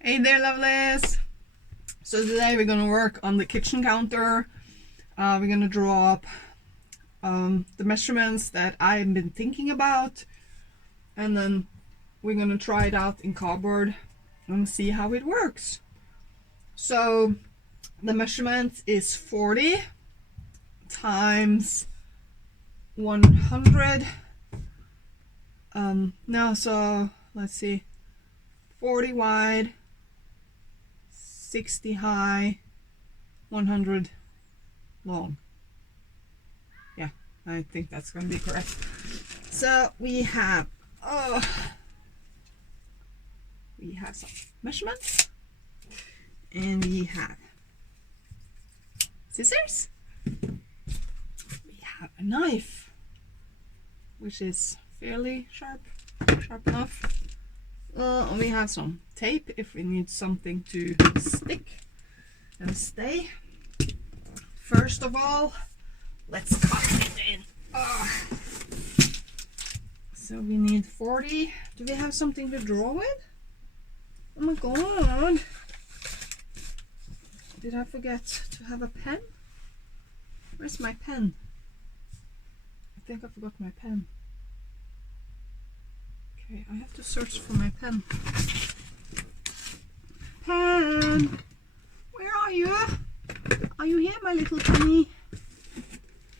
Hey there, lovelies! So today we're gonna work on the kitchen counter. We're gonna draw up the measurements that I've been thinking about, and then we're gonna try it out in cardboard and see how it works. So the measurement is 40 times 100. So let's see, 40 wide, 60 high, 100 long. Yeah, I think that's going to be correct. So we have some measurements, and we have scissors. We have a knife, which is fairly sharp enough. We have some tape if we need something to stick and stay. First of all, let's cut it in. So we need 40. Do we have something to draw with? Oh my god! Did I forget to have a pen? Where's my pen? I think I forgot my pen. Okay, I have to search for my pen. Pen! Where are you? Are you here, my little penny?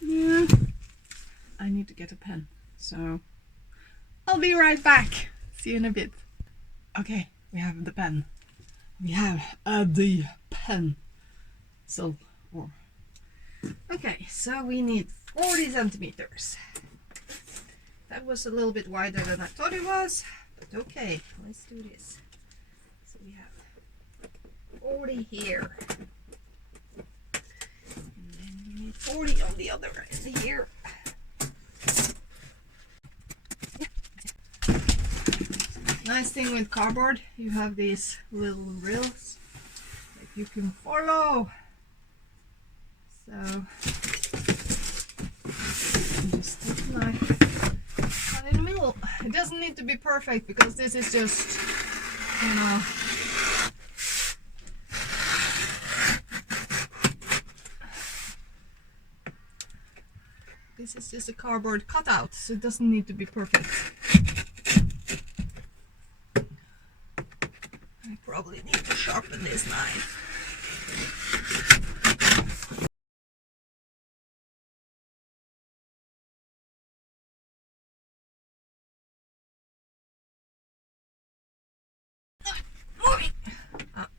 Yeah. I need to get a pen, so I'll be right back. See you in a bit. Okay, we have the pen. We have the pen. Okay, so we need 40 centimeters. That was a little bit wider than I thought it was, but okay, let's do this. So we have 40 here. And then we need 40 on the other end here. Nice thing with cardboard, you have these little rails that you can follow. So just take the knife, cut in the middle. It doesn't need to be perfect because this is just, you know, this is just a cardboard cutout, so it doesn't need to be perfect. I probably need to sharpen this knife.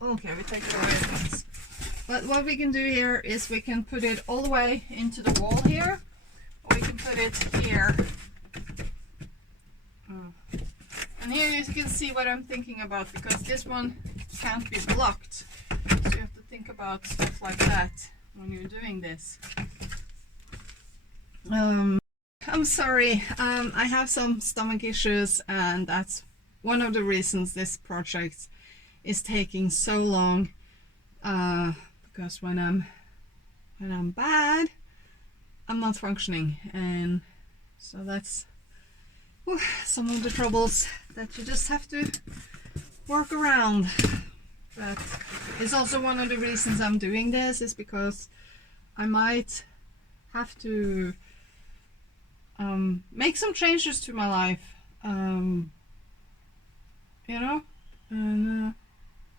Okay, we take it away at once. But what we can do here is we can put it all the way into the wall here, or we can put it here. And here you can see what I'm thinking about, because this one can't be blocked. So you have to think about stuff like that when you're doing this. I'm sorry, I have some stomach issues, and that's one of the reasons this project is taking so long, because when I'm bad, I'm not functioning, and so that's some of the troubles that you just have to work around. But it's also one of the reasons I'm doing this, is because I might have to make some changes to my life, you know, and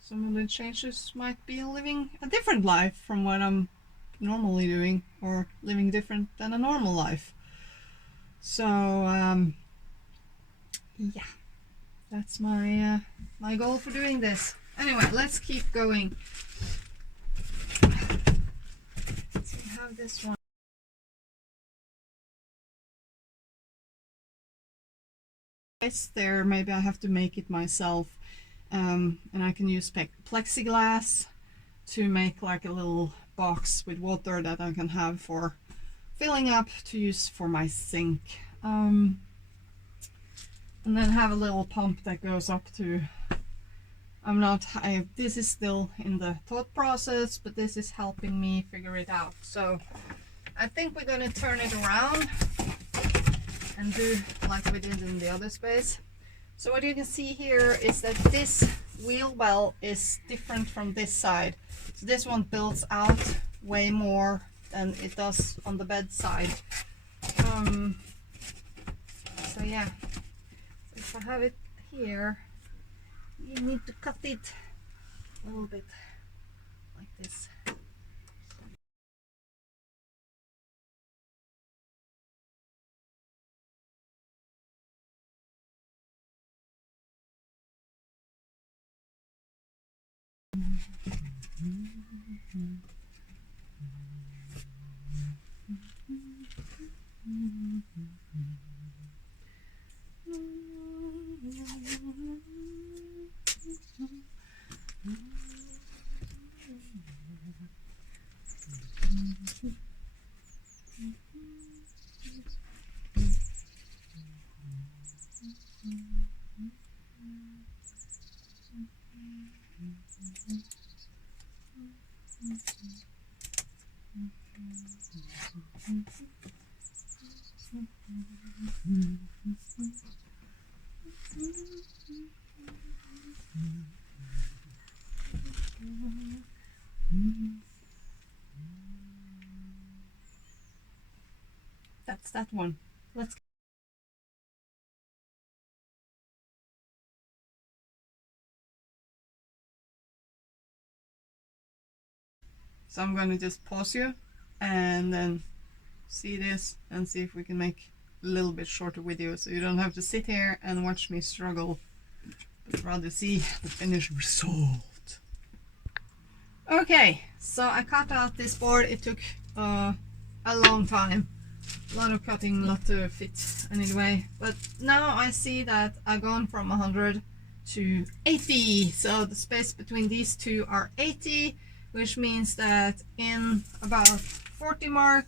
some of the changes might be living a different life from what I'm normally doing, or living different than a normal life. So yeah, that's my my goal for doing this. Anyway, let's keep going. So we have this one. There, maybe I have to make it myself, and I can use plexiglass to make like a little box with water that I can have for filling up to use for my sink, and then have a little pump that goes up to, this is still in the thought process, but this is helping me figure it out. So I think we're going to turn it around and do like we did in the other space. So what you can see here is that this wheel well is different from this side. So this one builds out way more than it does on the bed side. So yeah, if I have it here, you need to cut it a little bit like this. That's that one. Let's So I'm gonna just pause you and then see this and see if we can make a little bit shorter video so you don't have to sit here and watch me struggle, but rather see the finished result. Okay, so I cut out this board. It took a long time, a lot of cutting, a lot to fit anyway, but now I see that I've gone from 100 to 80, so the space between these two are 80, which means that in about 40 mark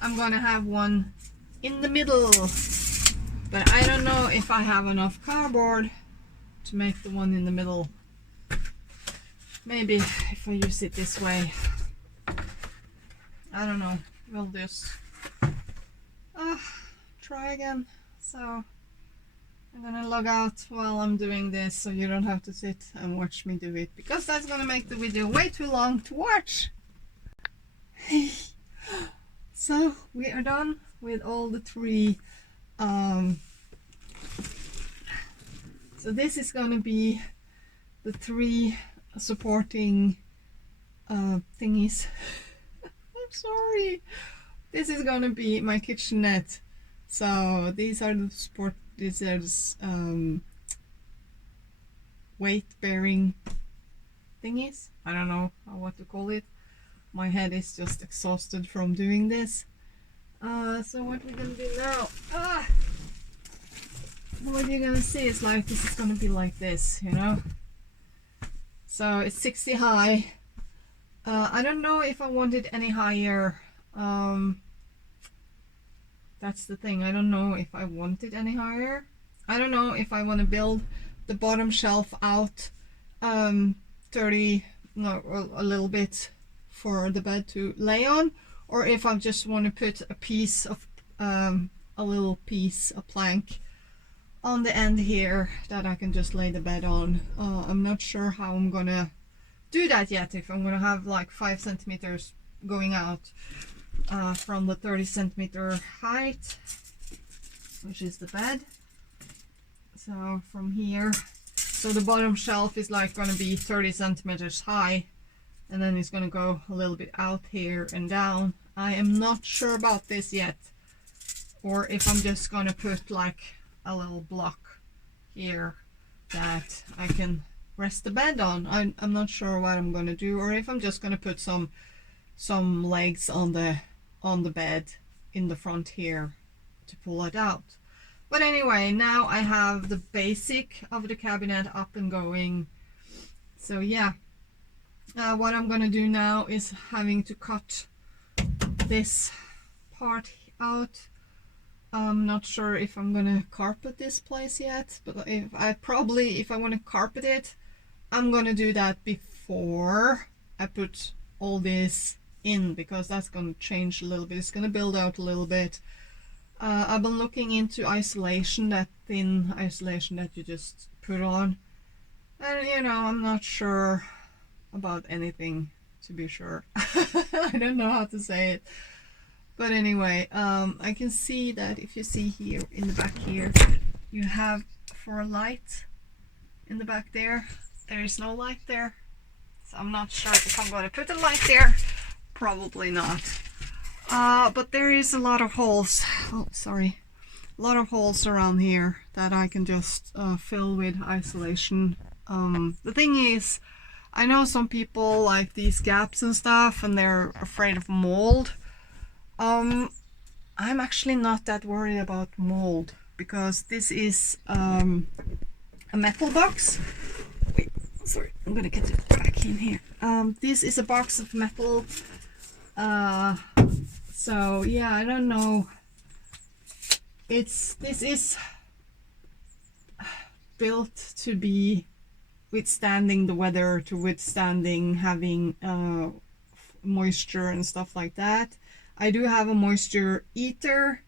I'm gonna have one in the middle, but I don't know if I have enough cardboard to make the one in the middle. Maybe if I use it this way, I don't know, we'll just try again. So I'm gonna log out while I'm doing this so you don't have to sit and watch me do it, because that's gonna make the video way too long to watch. So we are done with all the three. So this is gonna be the three supporting thingies. I'm sorry. This is gonna be my kitchenette. So these are the support. These are the weight-bearing thingies. I don't know what to call it. My head is just exhausted from doing this. So what we're gonna do now? What you're gonna see is like this is gonna be like this, you know. So it's 60 high. I don't know if I want it any higher. That's the thing. I don't know if I want it any higher. I don't know if I want to build the bottom shelf out 30, no, a little bit for the bed to lay on, or if I just want to put a piece of a little piece, a plank on the end here that I can just lay the bed on. I'm not sure how I'm gonna do that yet, if I'm gonna have like 5 centimeters going out from the 30 centimeter height, which is the bed. So from here, so the bottom shelf is like gonna be 30 centimeters high, and then it's gonna go a little bit out here and down. I am not sure about this yet, or if I'm just gonna put like a little block here that I can rest the bed on. I'm not sure what I'm gonna do, or if I'm just gonna put some legs on the bed in the front here to pull it out. But anyway, now I have the basic of the cabinet up and going. So yeah, what I'm gonna do now is having to cut this part out. I'm not sure if I'm gonna carpet this place yet, but if I want to carpet it, I'm gonna do that before I put all this in, because that's gonna change a little bit. It's gonna build out a little bit. I've been looking into isolation, that thin isolation that you just put on, And you know, I'm not sure about anything, to be sure. I don't know how to say it. But anyway, I can see that if you see here in the back here, you have for a light in the back there. There is no light there. So I'm not sure if I'm going to put a light there. Probably not. But there is a lot of holes. Oh, sorry. A lot of holes around here that I can just fill with isolation. The thing is, I know some people like these gaps and stuff and they're afraid of mold. I'm actually not that worried about mold because this is a metal box. Wait, sorry, I'm gonna get it back in here. This is a box of metal. So yeah, I don't know. This is built to be withstanding the weather, to withstanding having moisture and stuff like that. I do have a moisture eater,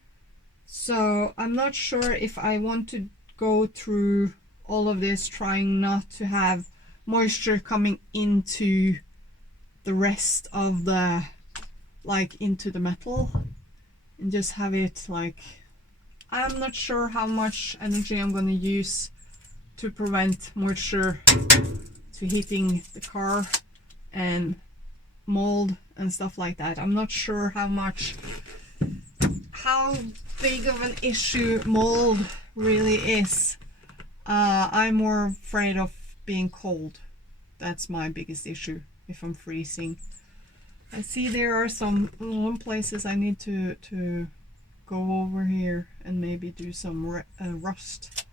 so I'm not sure if I want to go through all of this trying not to have moisture coming into the rest of the, like into the metal, and just have it like, I'm not sure how much energy I'm going to use to prevent moisture to hitting the car and mold and stuff like that. I'm not sure how big of an issue mold really is. I'm more afraid of being cold. That's my biggest issue if I'm freezing. I see there are some places I need to go over here and maybe do some rust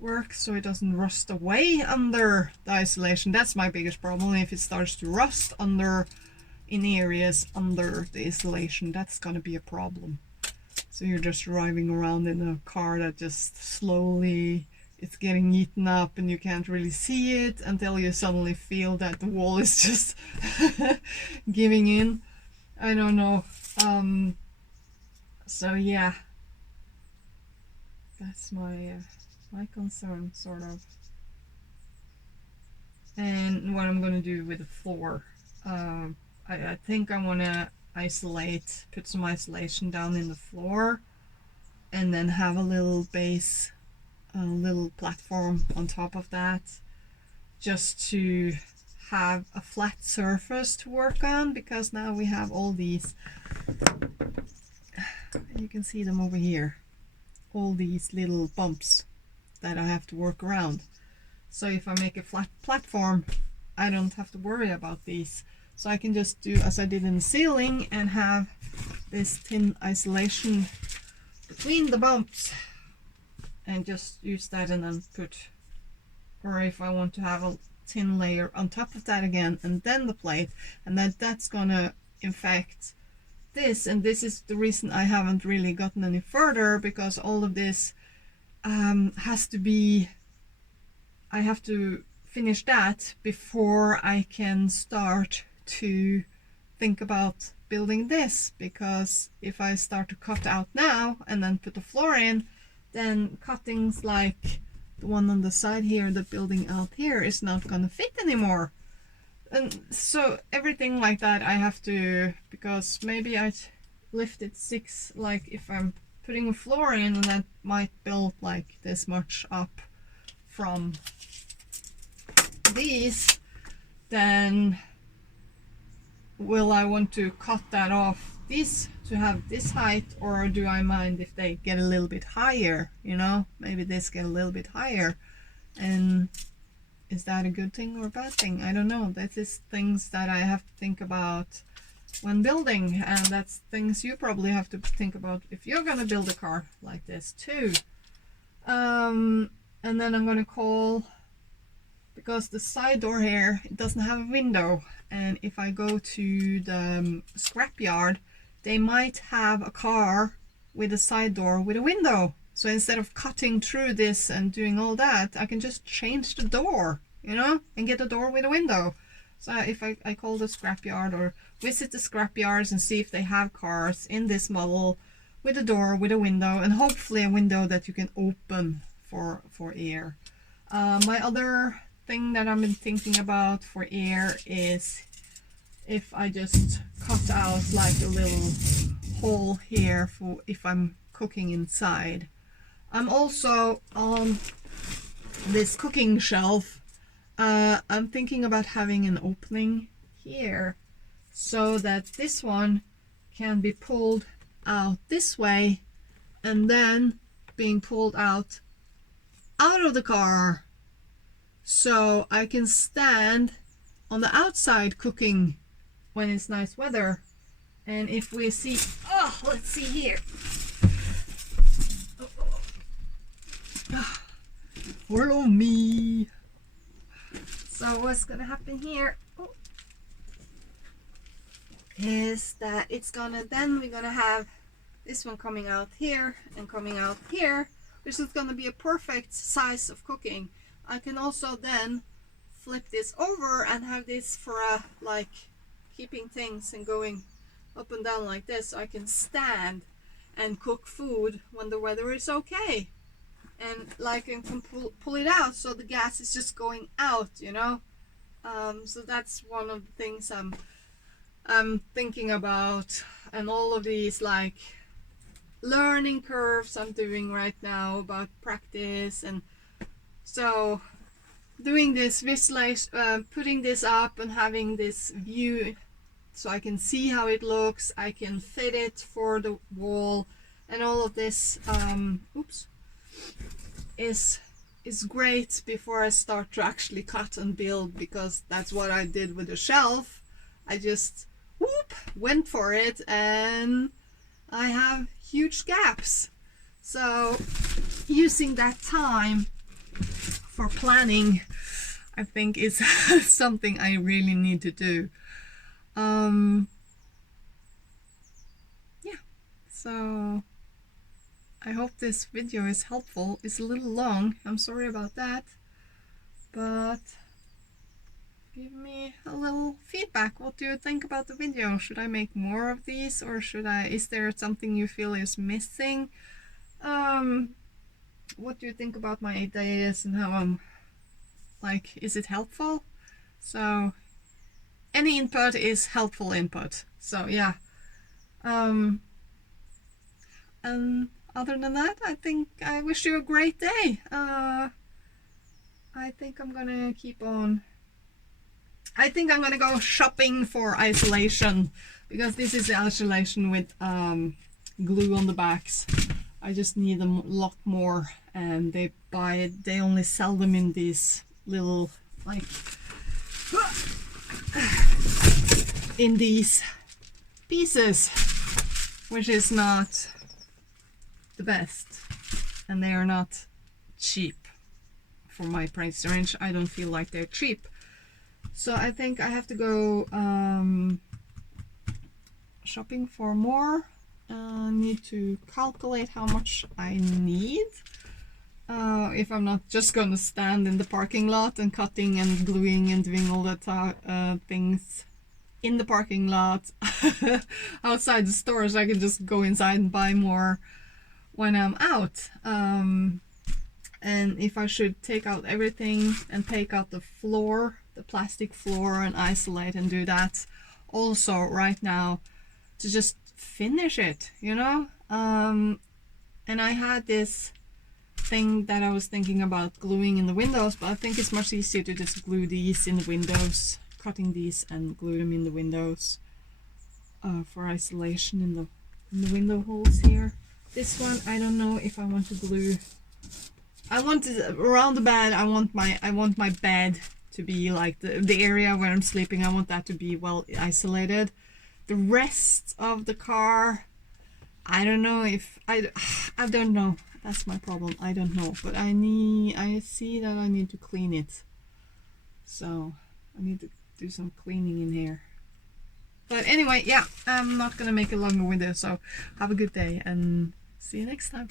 work so it doesn't rust away under the isolation. That's my biggest problem. If it starts to rust under in areas under the insulation, that's gonna be a problem. So you're just driving around in a car that just slowly it's getting eaten up and you can't really see it until you suddenly feel that the wall is just giving in. I don't know. So yeah, that's my my concern, sort of. And what I'm gonna do with the floor, I think I want to isolate, put some isolation down in the floor, and then have a little base, a little platform on top of that, just to have a flat surface to work on, because now we have all these, you can see them over here, all these little bumps that I have to work around. So if I make a flat platform, I don't have to worry about these. So I can just do as I did in the ceiling and have this thin isolation between the bumps and just use that and then put, or if I want to have a thin layer on top of that again and then the plate, and that's gonna infect this. And this is the reason I haven't really gotten any further, because all of this has to be, I have to finish that before I can start to think about building this, because if I start to cut out now and then put the floor in, then cuttings like the one on the side here, the building out here, is not going to fit anymore. And so everything like that I have to, because maybe I lifted 6, like if I'm putting a floor in and that might build like this much up from these, then will I want to cut that off this to have this height, or do I mind if they get a little bit higher, you know, maybe this get a little bit higher, and is that a good thing or a bad thing? I don't know. That is things that I have to think about when building, and that's things you probably have to think about if you're gonna build a car like this too. And then I'm gonna call, because the side door here, it doesn't have a window, and if I go to the scrapyard, they might have a car with a side door with a window. So instead of cutting through this and doing all that, I can just change the door, you know, and get a door with a window. So if I call the scrapyard or visit the scrapyards and see if they have cars in this model with a door with a window, and hopefully a window that you can open for air. My other thing that I've been thinking about for air is if I just cut out like a little hole here for if I'm cooking inside. I'm also on this cooking shelf. I'm thinking about having an opening here so that this one can be pulled out this way and then being pulled out of the car, so I can stand on the outside cooking when it's nice weather. And if we see, oh, let's see here. Follow me. So what's gonna happen here is that it's gonna, then we're gonna have this one coming out here and coming out here, which is gonna be a perfect size of cooking. I can also then flip this over and have this for a, like, keeping things and going up and down like this, so I can stand and cook food when the weather is okay. And like I can pull it out so the gas is just going out, you know. So that's one of the things I'm thinking about, and all of these like learning curves I'm doing right now about practice. And so doing this visualize, putting this up and having this view so I can see how it looks, I can fit it for the wall, and all of this is great before I start to actually cut and build, because that's what I did with the shelf. I just went for it and I have huge gaps. So using that time for planning, I think, is something I really need to do. Yeah, so I hope this video is helpful. It's a little long, I'm sorry about that, but give me a little feedback. What do you think about the video? Should I make more of these, or is there something you feel is missing? What do you think about my ideas and how I'm, like, is it helpful? So any input is helpful input. So yeah, and other than that, I think I wish you a great day. I think I'm gonna keep on. I think I'm gonna go shopping for isolation, because this is the isolation with glue on the backs. I just need a lot more, and they only sell them in these little, like, in these pieces, which is not the best, and they are not cheap for my price range. I don't feel like they're cheap, so I think I have to go shopping for more. Need to calculate how much I need, if I'm not just gonna stand in the parking lot and cutting and gluing and doing all that things in the parking lot outside the stores. I can just go inside and buy more when I'm out. And if I should take out everything and take out the floor, the plastic floor, and isolate and do that also right now to just finish it, you know. And I had this thing that I was thinking about gluing in the windows, but I think it's much easier to just glue these in the windows, cutting these and glue them in the windows for isolation in the window holes here. This one, I don't know if I want to glue. I want to, around the bed, I want my bed to be like the area where I'm sleeping. I want that to be well isolated. The rest of the car, I don't know if I don't know. That's my problem. I don't know, but I see that I need to clean it. So I need to do some cleaning in here. But anyway, yeah, I'm not gonna make a longer video, so have a good day and see you next time.